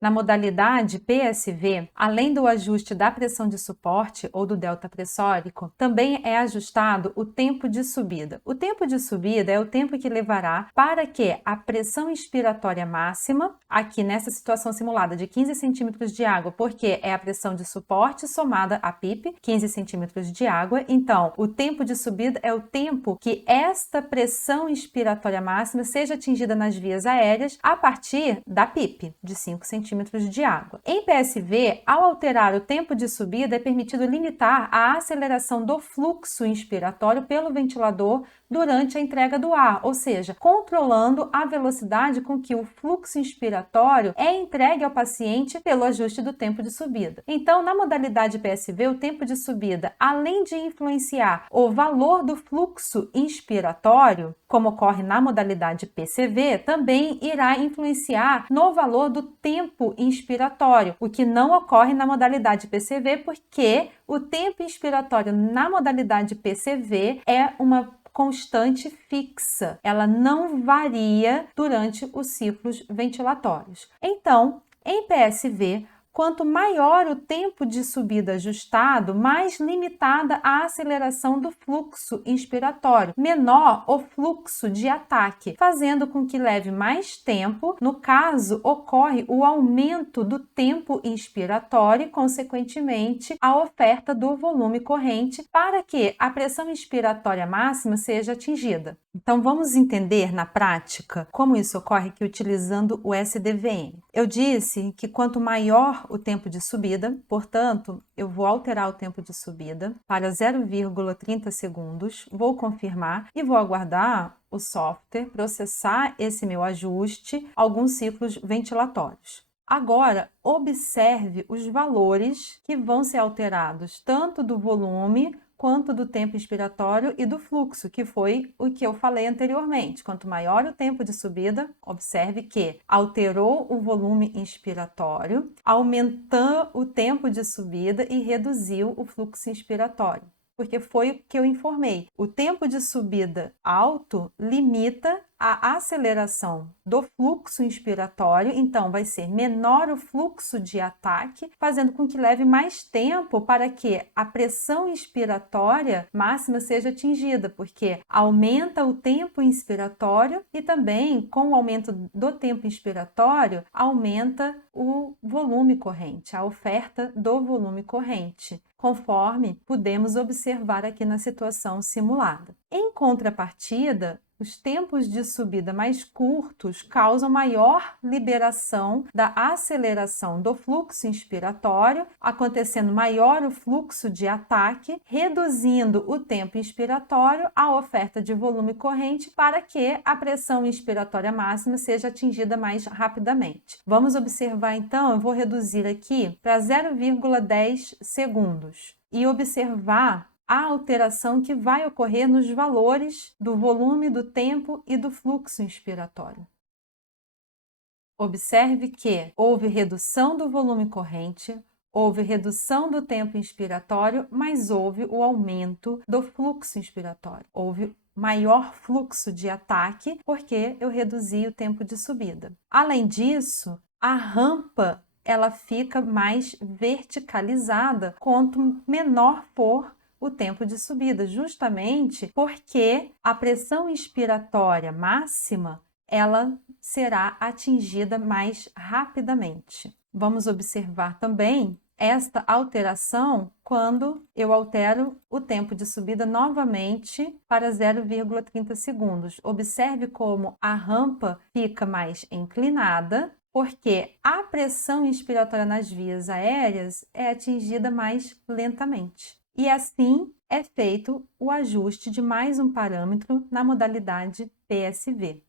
Na modalidade PSV, além do ajuste da pressão de suporte ou do delta pressórico, também é ajustado o tempo de subida. O tempo de subida é o tempo que levará para que a pressão inspiratória máxima, aqui nessa situação simulada de 15 centímetros de água, porque é a pressão de suporte somada a PIP, 15 centímetros de água. Então, o tempo de subida é o tempo que esta pressão inspiratória máxima seja atingida nas vias aéreas a partir da PIP, de 5 centímetros de água. Em PSV, ao alterar o tempo de subida, é permitido limitar a aceleração do fluxo inspiratório pelo ventilador durante a entrega do ar, ou seja, controlando a velocidade com que o fluxo inspiratório é entregue ao paciente pelo ajuste do tempo de subida. Então, na modalidade PSV, o tempo de subida, além de influenciar o valor do fluxo inspiratório, como ocorre na modalidade PCV, também irá influenciar no valor do tempo inspiratório, o que não ocorre na modalidade PCV, porque o tempo inspiratório na modalidade PCV é uma constante fixa, ela não varia durante os ciclos ventilatórios. Então, em PSV, quanto maior o tempo de subida ajustado, mais limitada a aceleração do fluxo inspiratório, menor o fluxo de ataque, fazendo com que leve mais tempo. No caso, ocorre o aumento do tempo inspiratório e, consequentemente, a oferta do volume corrente para que a pressão inspiratória máxima seja atingida. Então, vamos entender na prática como isso ocorre aqui utilizando o SDVM. Eu disse que quanto maior o tempo de subida, portanto, eu vou alterar o tempo de subida para 0,30 segundos, vou confirmar e vou aguardar o software processar esse meu ajuste, alguns ciclos ventilatórios. Agora, observe os valores que vão ser alterados, tanto do volume quanto do tempo inspiratório e do fluxo, que foi o que eu falei anteriormente. Quanto maior o tempo de subida, observe que alterou o volume inspiratório, aumentou o tempo de subida e reduziu o fluxo inspiratório. Porque foi o que eu informei. O tempo de subida alto limita a aceleração do fluxo inspiratório, então vai ser menor o fluxo de ataque, fazendo com que leve mais tempo para que a pressão inspiratória máxima seja atingida, porque aumenta o tempo inspiratório e também, com o aumento do tempo inspiratório, aumenta o volume corrente, a oferta do volume corrente, conforme podemos observar aqui na situação simulada. Em contrapartida, os tempos de subida mais curtos causam maior liberação da aceleração do fluxo inspiratório, acontecendo maior o fluxo de ataque, reduzindo o tempo inspiratório, a oferta de volume corrente para que a pressão inspiratória máxima seja atingida mais rapidamente. Vamos observar então, eu vou reduzir aqui para 0,10 segundos e observar a alteração que vai ocorrer nos valores do volume, do tempo e do fluxo inspiratório. Observe que houve redução do volume corrente, houve redução do tempo inspiratório, mas houve o aumento do fluxo inspiratório. Houve maior fluxo de ataque porque eu reduzi o tempo de subida. Além disso, a rampa ela fica mais verticalizada quanto menor for o tempo de subida, justamente porque a pressão inspiratória máxima ela será atingida mais rapidamente. Vamos observar também esta alteração quando eu altero o tempo de subida novamente para 0,30 segundos. Observe como a rampa fica mais inclinada, porque a pressão inspiratória nas vias aéreas é atingida mais lentamente. E assim é feito o ajuste de mais um parâmetro na modalidade PSV.